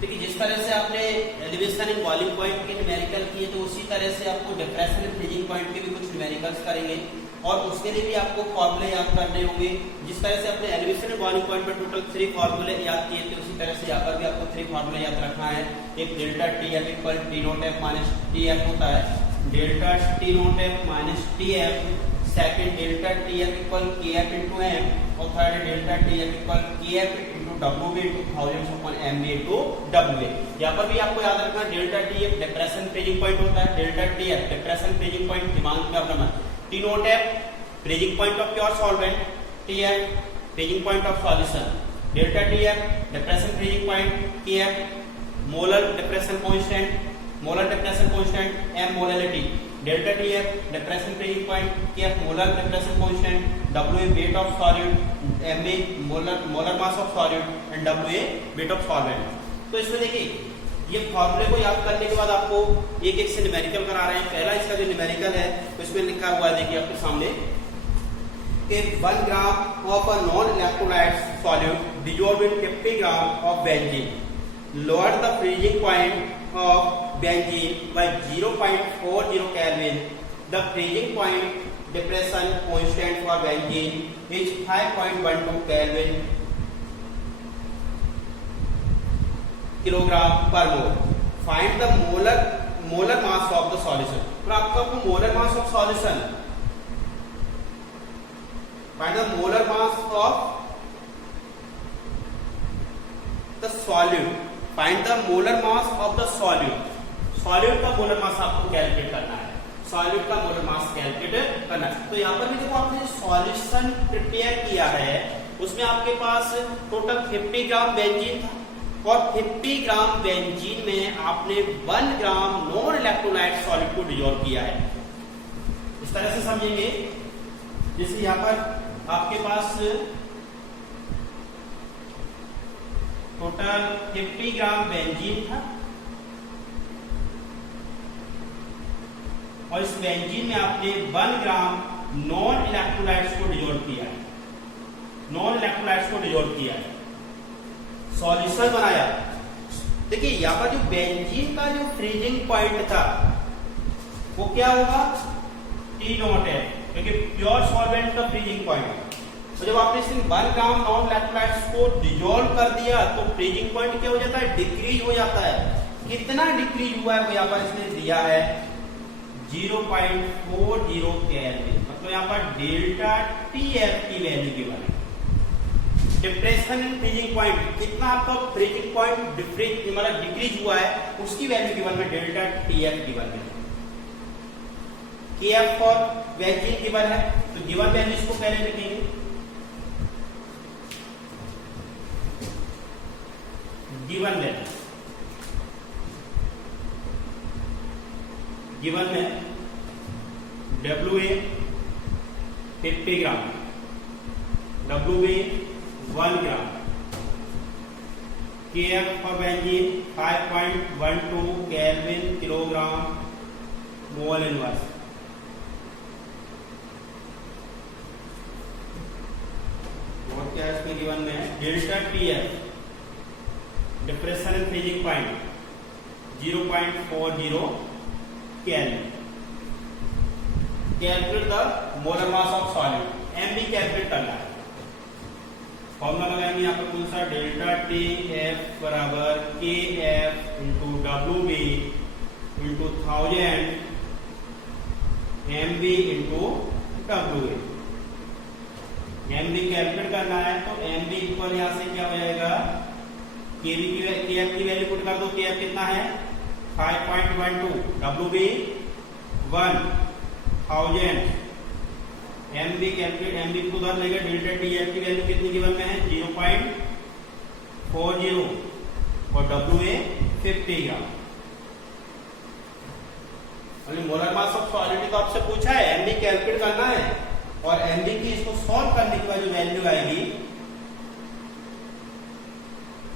देखिए जिस तरह से आपने एलिवेशन एंड बॉइलिंग पॉइंट के न्यूमेरिकल किए तो उसी तरह से आपको डिप्रेशन एंड फ्रीजिंग पॉइंट के भी कुछ न्यूमेरिकल्स करेंगे और उसके लिए भी आपको फॉर्मूले याद करने होंगे। जिस तरह से आपने एलिवेशन एंड बॉइलिंग पॉइंट पर टोटल 3 फॉर्मूले याद किए थे उसी तरह से यहाँ पर भी आपको 3 फॉर्मूले याद रखना है। एक delta T f equal T naught f minus T f होता है, delta T naught f minus T f, second delta T f equal K F into m और third delta T f equal K F into W B into thousands upon M B into W A. यहाँ पर भी आपको याद रखना delta T F depression freezing point होता है, delta T F depression freezing point दिमाग में अपना T naught f freezing point of pure solvent, T f freezing point of solution, delta T F depression freezing point, K f molar depression constant, molar depression constant, m molality, delta T F depression freezing point, K f molar depression constant, W A weight of solute, M A molar mass of solute and W A weight of solvent. तो इसमें देखिए ये फॉर्मूले को याद करने के बाद आपको एक एक से न्यूमेरिकल करा रहे हैं। पहला इसका जो न्यूमेरिकल है उसमें लिखा हुआ है देखिए आपके सामने कि 1 gram of a non electrolyte solute dissolved in 50 gram of benzene, lower the freezing point of benzene by 0.40 Kelvin. The freezing point depression constant for benzene is 5.12 Kelvin kilogram per mole. Find the molar mass of the solution. तो आपको molar mass of solution, find the molar mass of the solute, find the molar mass of the solute. Solute का molar mass आपको calculate करना है, solute का molar mass calculate करना है। तो यहाँ पर भी देखो आपने सॉल्यूशन प्रिपेयर किया है उसमें आपके पास टोटल 50 ग्राम बेंजीन था और 50 ग्राम बेंजीन में आपने 1 ग्राम नॉन इलेक्ट्रोलाइट सॉल्यूट को डिसॉल्व किया है। इस तरह से समझेंगे जैसे यहाँ पर आपके पास टोटल 50 ग्राम बेंजीन था और इस बेंजीन में आपने 1 ग्राम नॉन इलेक्ट्रोलाइट्स को डिसॉल्व किया है, नॉन इलेक्ट्रोलाइट्स को डिसॉल्व किया है, सॉल्यूशन बनाया। देखिए यहाँ पर जो बेंजीन का जो फ्रीजिंग पॉइंट था वो क्या होगा, टी नॉट है क्योंकि प्योर सॉल्वेंट का फ्रीजिंग पॉइंट। तो जब आपने इसमें 1 ग्राम नॉन इलेक्ट्रोलाइट्स को डिसॉल्व कर दिया तो फ्रीजिंग पॉइंट क्या हो जाता है, डिक्रीज हो जाता है। कितना डिक्रीज हुआ है वो यहाँ पर इसने दिया है 0.40 केल्विन, मतलब यहाँ पर डेल्टा टी एफ की वैल्यू की बने। डिप्रेशन एंड फ्रीजिंग पॉइंट कितना आपका फ्रीजिंग पॉइंट डिक्रीज हुआ है उसकी वैल्यू गिवन में डेल्टा टी एफ गिवन है। के एफ फॉर बेंजीन गिवन है तो गिवन वैल्यू इसको पहले लिखेंगे, गिवन वैल्यू गिवन में W A 50 gram, W B 1 gram, K F for benzene 5.12 kelvin kilogram mole inverse. और क्या इसमें गिवन में delta T F depression and freezing point 0.40 Kelvin. Calculate the molar mass of solid. M भी calculate करना है। Formula लगाएंगे यहाँ पर कौन सा, डेल्टा टी एफ बराबर K F into W B into 1000 M B into W A. M B calculate करना है तो एम बी इक्वल यहाँ से क्या हो जाएगा, के एफ की वैल्यू पुट कर दो, के एफ कितना है 5.12, W B 1000, M B calculate, M B को उधर लेगा, डेल्टा टी एफ की वैल्यू कितनी गिवन में है 0.40 और W A 50 gram. Molar mass of solid तो आपसे पूछा है, एम बी कैलकुलेट करना है और एम बी की इसको सॉल्व करने के बाद जो वैल्यू आएगी,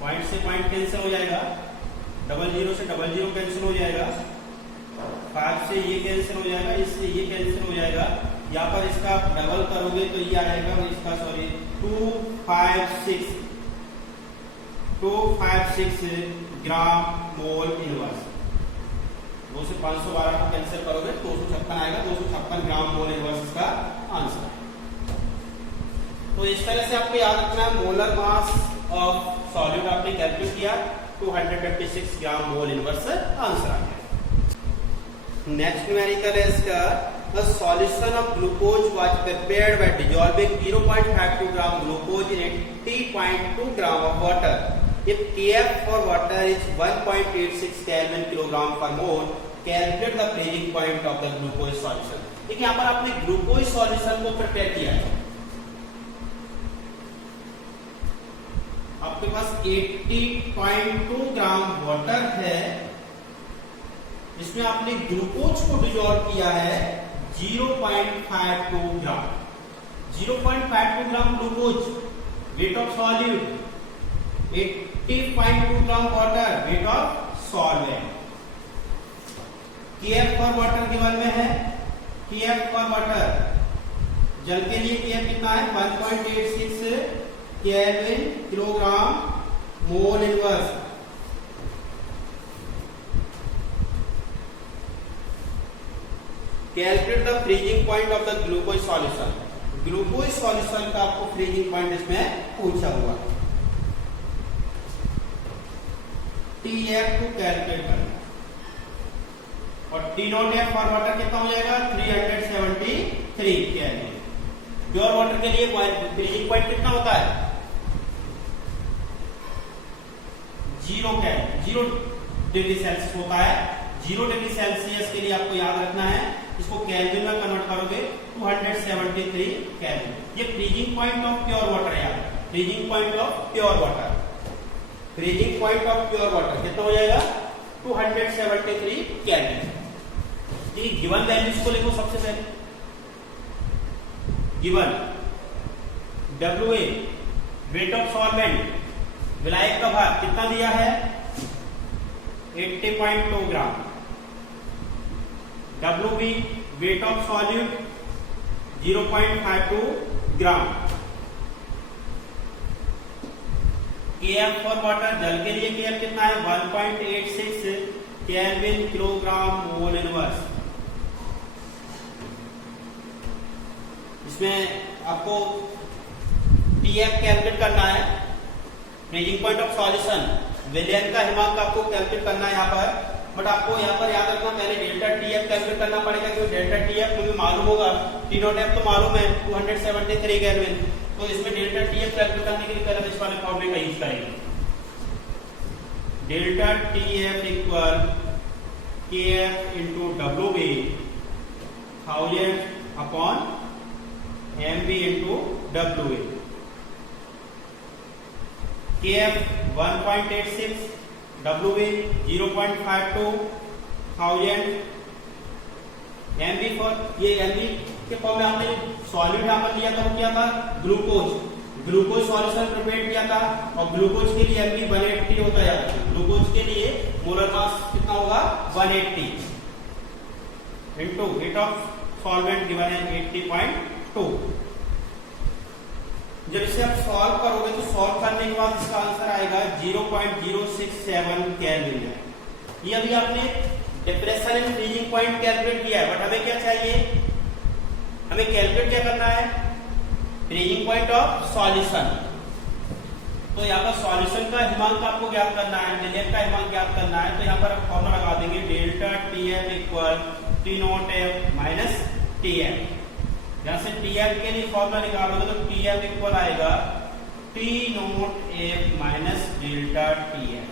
पॉइंट से पॉइंट कैंसिल हो जाएगा, 00 से 00 कैंसिल हो जाएगा, 5 से ये कैंसिल हो जाएगा, इससे ये कैंसिल हो जाएगा। यहाँ पर इसका डबल करोगे तो ये आएगा इसका, सॉरी 256 256 ग्राम मोल इनवर्स। 2 से 512 को कैंसिल करोगे 256 आएगा, 256 ग्राम मोल इनवर्स इसका आंसर है। तो इस तरह से आपको याद रखना है मोलर मास ऑफ सॉल्यूट आपने कैलकुलेट किया 256 ग्राम मोल इनवर्स आंसर आ गया। नेक्स्ट न्यूमेरिकल है इसका a solution of glucose was prepared by dissolving 0.52 gram glucose in 80.2 gram of water. If Kf for water is 1.86 Kelvin kilogram per mole, calculate the freezing point of the glucose solution. देखिए यहाँ पर आपने glucose solution को prepare किया है, आपके पास 80.2 gram water है, इसमें आपने ग्लूकोज को डिजोल्व किया है 0.52 ग्राम। 0.52 gram glucose wait of solute, 80.2 gram water weight of solvent. Kf for water given में है, Kf फॉर वाटर जल के लिए Kf कितना है 1.86 kelvin kilogram mole inverse. Calculate the freezing point of the glucose solution. Glucose solution का आपको freezing point इसमें पूछा हुआ है। TF को कैलकुलेट करना और T not F for water कितना हो जाएगा 373 केल्विन। प्योर वाटर के लिए फ्रीजिंग पॉइंट कितना होता है 0 डिग्री सेल्सियस होता है। 0 डिग्री सेल्सियस के लिए आपको याद रखना है, इसको केल्विन में कन्वर्ट करोगे 273 केल्विन। ये freezing point of pure water है, freezing point of pure water, freezing point of pure water कितना हो जाएगा 273 केल्विन। ये गिवन वैल्यूज को लिखो सबसे पहले। Given WA wait of solvent, विलायक का भार कितना दिया है 80.2 ग्राम। WB wait of solute 0.52 gram. Kf for water जल के लिए Kf कितना है 1.86 केल्विन किलोग्राम मोल इनवर्स। इसमें आपको TF कैलकुलेट करना है, फ्रीजिंग पॉइंट ऑफ सॉल्यूशन। विलयन का हिमांक आपको कैलकुलेट करना है यहाँ पर, बट आपको यहाँ पर याद रखना पहले डेल्टा TF कैलकुलेट करना पड़ेगा, क्योंकि डेल्टा TF मुझे मालूम होगा, T नॉट F तो मालूम है 273 केल्विन, तो इसमें डेल्टा TF कैलकुलेट करने के लिए पहले इस वाले फॉर्मूले का यूज करेंगे। Delta TF equal KF into WB 1000 upon MB into WA। Kf 1.86, WB 0.52, 1000, MB for ये MB के फॉर्म में आपने सॉलिड यहाँ पर लिया था वो क्या था ग्लूकोज सॉल्यूशन प्रिपेयर किया था, और ग्लूकोज के लिए MB 180 होता है। ग्लूकोज के लिए मोलर मास कितना होगा 180 into weight of solvent given है 80.2। जब इसे आप सॉल्व करोगे तो सॉल्व करने के बाद इसका आंसर आएगा 0.067 केल्विन है। ये अभी आपने depression and freezing point calculate किया है, बट हमें क्या चाहिए, हमें कैलकुलेट क्या करना है फ्रीजिंग पॉइंट ऑफ सॉल्यूशन। तो यहाँ पर सॉल्यूशन का हिमांक आपको ज्ञात करना है, विलयन का हिमांक ज्ञात करना है, तो यहाँ पर आप फॉर्मूला लगा देंगे delta TF equal T not F minus TF। यहां से TF के लिए फॉर्मूला निकालोगे तो TF इक्वल आएगा T not F minus delta TF।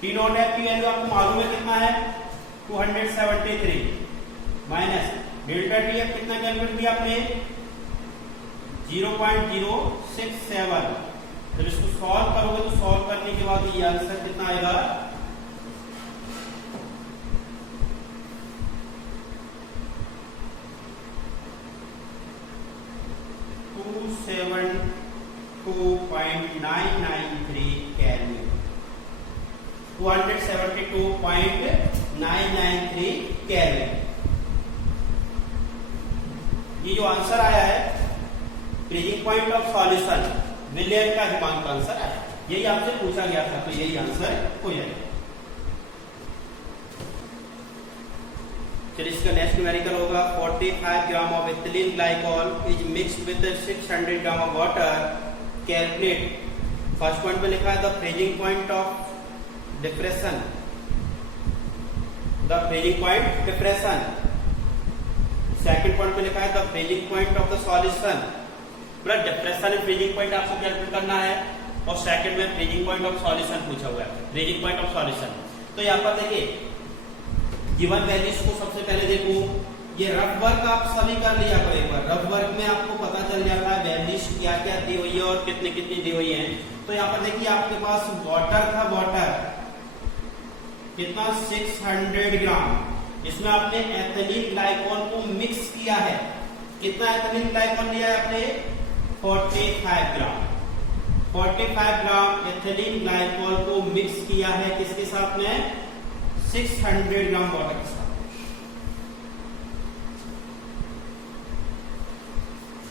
T not F की वैल्यू आपको मालूम है कितना है 273 माइनस डेल्टा TF कितना कैलकुलेट किया आपने 0.067। जब इसको सॉल्व करोगे तो सॉल्व करने के बाद ये आंसर कितना आएगा 272.993 केल्विन, 272.993 केल्विन। ये जो आंसर आया है फ्रीजिंग पॉइंट ऑफ सॉल्यूशन विलियन का हिमांक आंसर आया। यही आपसे पूछा गया था, तो यही आंसर हो जाएगा। चलिए इसका नेक्स्ट न्यूमेरिकल होगा 45 gram of ethylene glycol is mixed with 600 gram of water, calculate. First point पे लिखा है the freezing point of depression, the freezing point depression. Second point पे लिखा है the freezing point of the solution, मतलब depression and freezing point आपको calculate करना है, और सेकंड में फ्रीजिंग पॉइंट ऑफ सॉल्यूशन पूछा हुआ है, फ्रीजिंग पॉइंट ऑफ सॉल्यूशन। तो यहाँ पर देखिए गिवन वैल्यूज को सबसे पहले देखो, ये रफ वर्क आप सभी कर लिया करो एक बार। रफ वर्क में आपको पता चल जाता है वैल्यूज क्या क्या दी हुई है और कितनी कितनी दी हुई है। तो यहाँ पर देखिए आपके पास वाटर था, वाटर कितना 600 ग्राम, इसमें आपने एथिलीन ग्लाइकॉल को मिक्स किया है। कितना एथिलीन ग्लाइकॉल लिया है आपने? 45 ग्राम। 45 ग्राम एथिलीन ग्लाइकॉल को मिक्स किया है किसके साथ में? 600 ग्राम वाटर के साथ।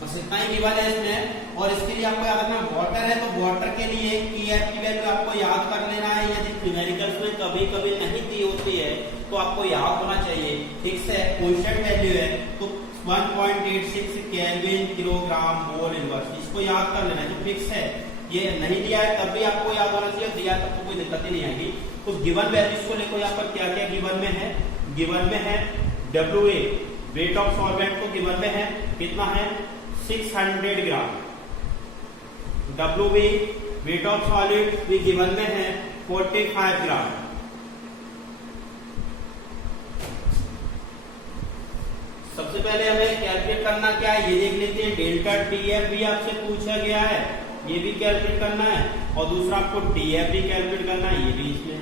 बस इतना ही गिवन है इसमें। और इसके लिए आपको याद रखना, वाटर है तो वाटर के लिए Kf की वैल्यू आपको याद कर लेना है। यदि न्यूमेरिकल्स में कभी कभी नहीं दी होती है तो आपको याद होना चाहिए। फिक्स है, कांस्टेंट वैल्यू है, तो 1.86 केल्विन किलोग्राम मोल इनवर्स, इसको याद कर लेना है, जो फिक्स है। ये नहीं दिया है तब भी आपको याद होना चाहिए, दिया तब तो कोई दिक्कत ही नहीं आएगी। तो गिवन वैल्यूज को देखो यहाँ पर क्या क्या गिवन में है। गिवन में है WA वेट ऑफ सॉल्वेंट को गिवन में है, कितना है? 600 ग्राम। WB वेट ऑफ सॉलिड भी गिवन में है 45 ग्राम। सबसे पहले हमें कैलकुलेट करना क्या है ये देख लेते हैं। डेल्टा TF भी आपसे पूछा गया है, ये भी कैलकुलेट करना है, और दूसरा आपको TF भी कैलकुलेट करना है, ये भी इसमें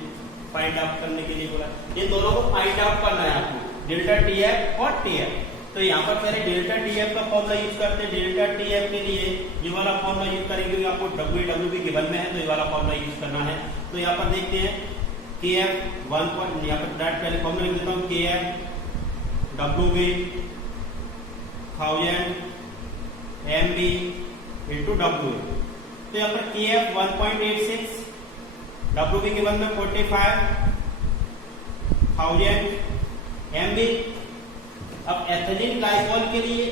फाइंड आउट करने के लिए बोला। इन दोनों को फाइंड आउट करना है आपको, डेल्टा TF और TF। तो यहाँ पर पहले डेल्टा TF का फॉर्मूला यूज करते हैं। डेल्टा TF के लिए ये वाला फॉर्मूला यूज करेंगे, क्योंकि आपको WW भी गिवन में है तो ये वाला फॉर्मूला यूज करना है। तो यहाँ पर देखते हैं KF 1. यहाँ पर डायरेक्ट पहले फॉर्मूला लिख देता हूँ, KF WB 1000 MB into WA। तो यहाँ पर KF 1.86, WB गिवन में 45, 1000 MB। अब एथिलीन ग्लाइकॉल के लिए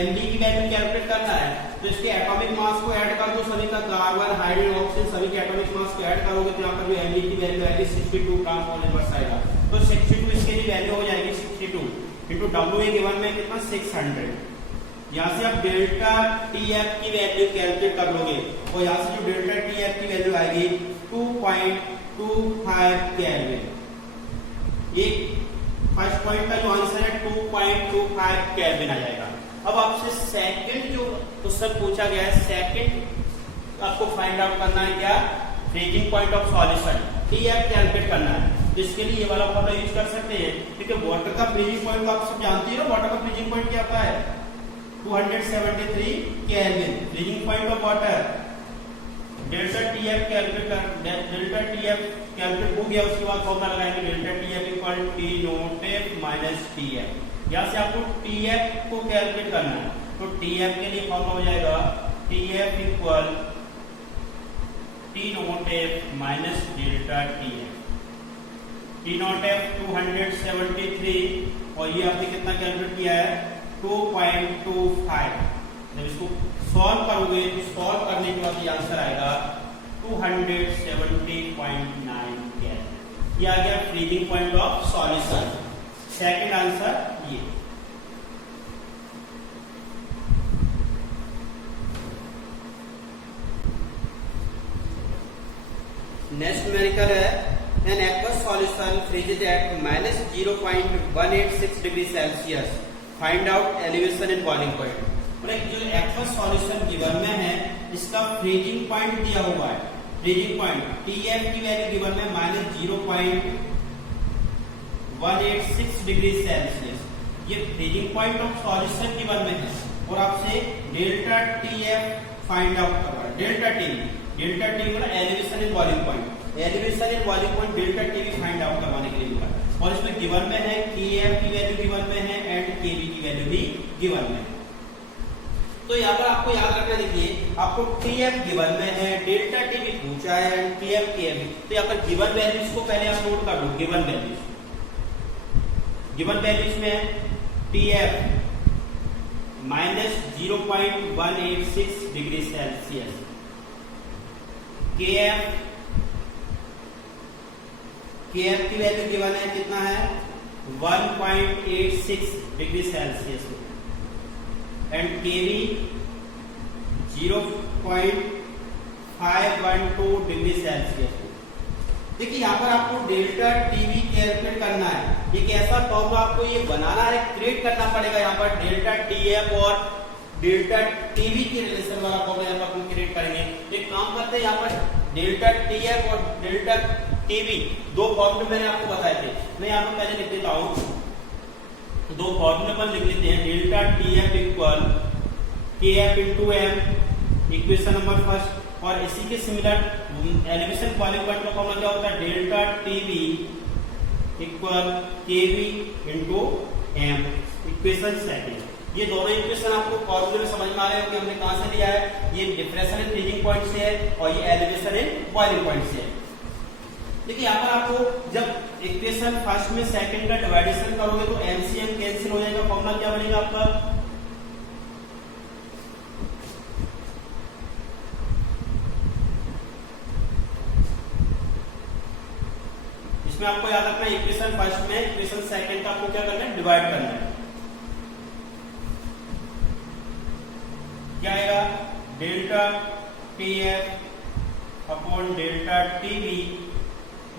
MB की वैल्यू कैलकुलेट करना है, तो इसके एटॉमिक मास को ऐड कर दो सभी का, कार्बन हाइड्रोजन ऑक्सीजन सभी के एटॉमिक मास को ऐड करोगे तो यहाँ पर जो MB की वैल्यू आएगी 62 ग्राम मोल इनवर्स आएगा। तो 62 इसके लिए वैल्यू हो जाएगी 62 इंटू WA गिवन में कितना? 600। यहाँ से आप डेल्टा TF की वैल्यू कैलकुलेट कर लोगे, और यहाँ से जो डेल्टा TF की वैल्यू आएगी 2.25 केल्विन। एक फर्स्ट पॉइंट का जो आंसर है 2.25 केल्विन आ जाएगा। अब आपसे सेकंड जो क्वेश्चन पूछा गया है, सेकंड आपको फाइंड आउट करना है क्या? Freezing point of solution, TF calculate करना है। तो इसके लिए ये वाला फॉर्मूला यूज कर सकते हैं, क्योंकि वाटर का फ्रीजिंग पॉइंट आप सब जानते हो ना। वाटर का फ्रीजिंग पॉइंट क्या होता है? 273 kelvin freezing point of water. Delta TF calculate कर, डेल्टा TF कैलकुलेट हो गया, उसके बाद फॉर्मूला लगाएंगे delta TF equal T not F minus TF। यहाँ से आपको TF को कैलकुलेट करना है, तो TF के लिए फॉर्मूला हो जाएगा TF equal T not F minus delta TF। T not F 273, और ये आपने कितना कैलकुलेट किया है? 2.25। जब इसको सॉल्व करोगे तो सॉल्व करने के बाद ये आंसर आएगा 270.9 केल्विन। ये आ गया freezing point of solution. Second answer ये। नेक्स्ट न्यूमेरिकल है an aqueous solution freezes at -0.186 degree Celsius, find out elevation and boiling point. जो एक्वस सॉल्यूशन गिवन में है, इसका फ्रीजिंग पॉइंट दिया हुआ है। फ्रीजिंग पॉइंट TF की वैल्यू गिवन में -0.186 डिग्री सेल्सियस, ये freezing point of solution given में है, और आपसे डेल्टा TF फाइंड आउट करना है। डेल्टा T मतलब elevation and boiling point. Elevation and boiling point delta T find out करवाने के लिए मिला, और इसमें गिवन में है KF की वैल्यू गिवन में है एंड KB की वैल्यू भी गिवन में है। तो यहाँ पर आपको याद रखना, देखिए आपको TF गिवन में है, डेल्टा टीवी पूछा है, TF KF, तो यहाँ पर गिवन वैल्यूज को पहले आप नोट कर लो। गिवन वैल्यूज में TF -0.186 डिग्री सेल्सियस, KF की वैल्यू गिवन है, कितना है 1.86 degree Celsius, and KV 0.512 degree Celsius. देखिए यहाँ पर आपको डेल्टा टीवी कैलकुलेट करना है। एक ऐसा फॉर्मूला आपको ये बनाना है, क्रिएट करना पड़ेगा। यहाँ पर डेल्टा TF और डेल्टा टीवी की रिलेशन वाला फॉर्मूला यहाँ पर अपन क्रिएट करेंगे। एक काम करते हैं, यहाँ पर डेल्टा TF और डेल्टा टीवी दो फॉर्मूले मैंने आपको बताए थे, मैं यहाँ पर पहले लिख देता हूँ। दो फॉर्मूले पर लिख लेते हैं। Delta TF equal KF into M, equation number first. और इसी के सिमिलर एलिवेशन बॉइलिंग पॉइंट का फॉर्मूला क्या होता है, delta TV equal KV into M, equation second. ये दोनों इक्वेशन आपको फॉर्मूले में समझ में आ रहे हो कि हमने कहां से लिया है, ये डिप्रेशन एंड फ्रीजिंग पॉइंट से है और ये एलिवेशन एंड बॉइलिंग पॉइंट से है। देखिए यहाँ पर आपको जब इक्वेशन फर्स्ट में सेकंड का डिवाइडेशन करोगे तो एमसीएम कैंसिल हो जाएगा, फॉर्मूला क्या बनेगा आपका, इसमें आपको याद रखना है इक्वेशन फर्स्ट में इक्वेशन सेकंड का आपको क्या करना है, डिवाइड करना है। क्या आएगा, delta TF upon delta TV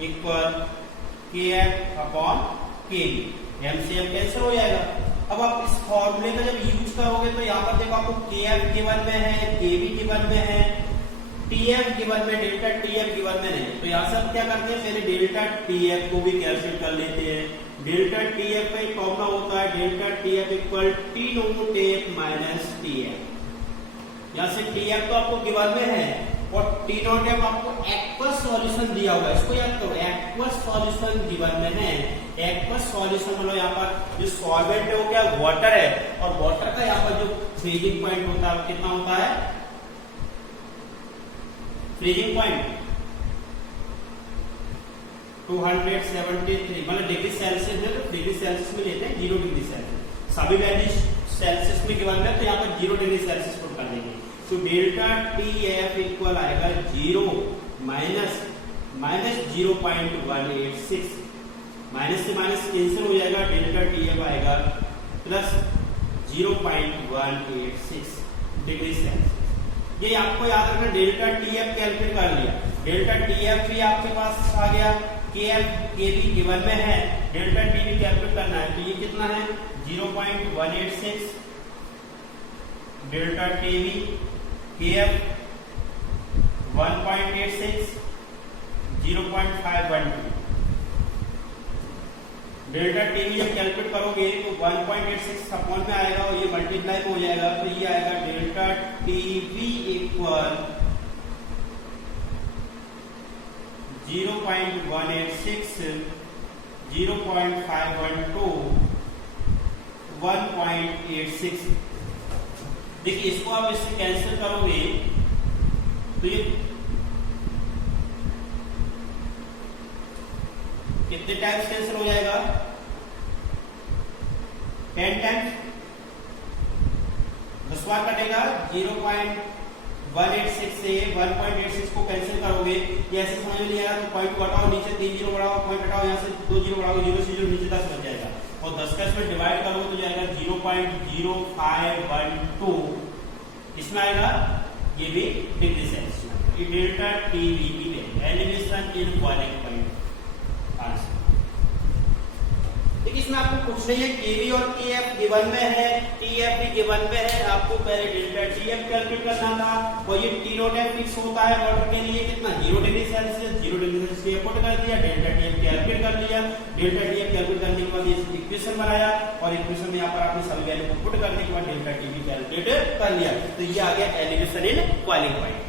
equal KF upon KV, MCM cancel हो जाएगा। अब आप इस फॉर्मूले का जब यूज करोगे तो यहाँ पर देखो आपको KF गिवन में है, KV गिवन में है, TF गिवन में, डेल्टा TF गिवन में नहीं। तो यहाँ से हम क्या करते हैं, पहले डेल्टा TF को भी कैलकुलेट कर लेते हैं। डेल्टा TF का एक फॉर्मूला होता है delta TF equal T note F minus TF। यहाँ से TF तो आपको गिवन में है और T नोट F आपको एक्वस सॉल्यूशन दिया होगा, इसको याद करो, एक्वस सॉल्यूशन गिवन में है। एक्वस सॉल्यूशन मतलब यहाँ पर जो सॉल्वेंट है वो क्या वाटर है, और वाटर का यहाँ पर जो फ्रीजिंग पॉइंट होता है कितना होता है, फ्रीजिंग पॉइंट 273 मतलब डिग्री सेल्सियस है, तो डिग्री सेल्सियस में लेते हैं 0 डिग्री सेल्सियस। सभी वैल्यू सेल्सियस में गिवन है तो यहाँ पर 0 डिग्री सेल्सियस पुट कर देंगे। तो डेल्टा TF इक्वल आएगा 0 माइनस 0.186, माइनस से माइनस कैंसिल हो जाएगा, डेल्टा TF आएगा प्लस 0.186 डिग्री सेल्सियस। ये आपको याद रखना, डेल्टा TF कैलकुलेट कर लिया, डेल्टा TF भी आपके पास आ गया, KF KV गिवन में है, डेल्टा TV कैलकुलेट करना है। तो ये कितना है 0.186, delta TV KF 1.86, 0.512। Delta TV जब कैलकुलेट करोगे तो 1.86 अपॉन में आएगा और ये मल्टीप्लाई हो जाएगा, तो ये आएगा डेल्टा TV इक्वल 0.186, 0.512, 1.86। देखिए इसको आप इससे कैंसिल करोगे तो ये कितने टाइम्स कैंसिल हो जाएगा, 10 टाइम्स। 10 बार कटेगा, 0.186 से 1.86 को कैंसिल करोगे, ये ऐसे समझ में नहीं आया तो पॉइंट घटाओ, नीचे 3 जीरो बढ़ाओ, पॉइंट हटाओ, यहाँ से 2 जीरो बढ़ाओ, 0 से 0 नीचे 10 बच जाएगा, और 10 का इसमें डिवाइड करोगे तो जाएगा 0.0512, इसमें आएगा ये भी डिग्री सेल्सियस। ये डेल्टा TV की elevation in boiling point answer. देखिए इसमें आपको कुछ नहीं है, KV और KF गिवन में है, TF भी गिवन में है, आपको पहले डेल्टा TF कैलकुलेट करना था, और ये T नोट F फिक्स होता है वाटर के लिए कितना 0 degree Celsius, 0 degree Celsius put कर दिया, डेल्टा TF कैलकुलेट कर लिया, डेल्टा TF कैलकुलेट करने के बाद ये इक्वेशन बनाया, और इक्वेशन में यहाँ पर आपने सभी वैल्यू को पुट करने के बाद डेल्टा TV कैलकुलेट कर लिया, तो ये आ गया एलिवेशन इन बॉइलिंग पॉइंट।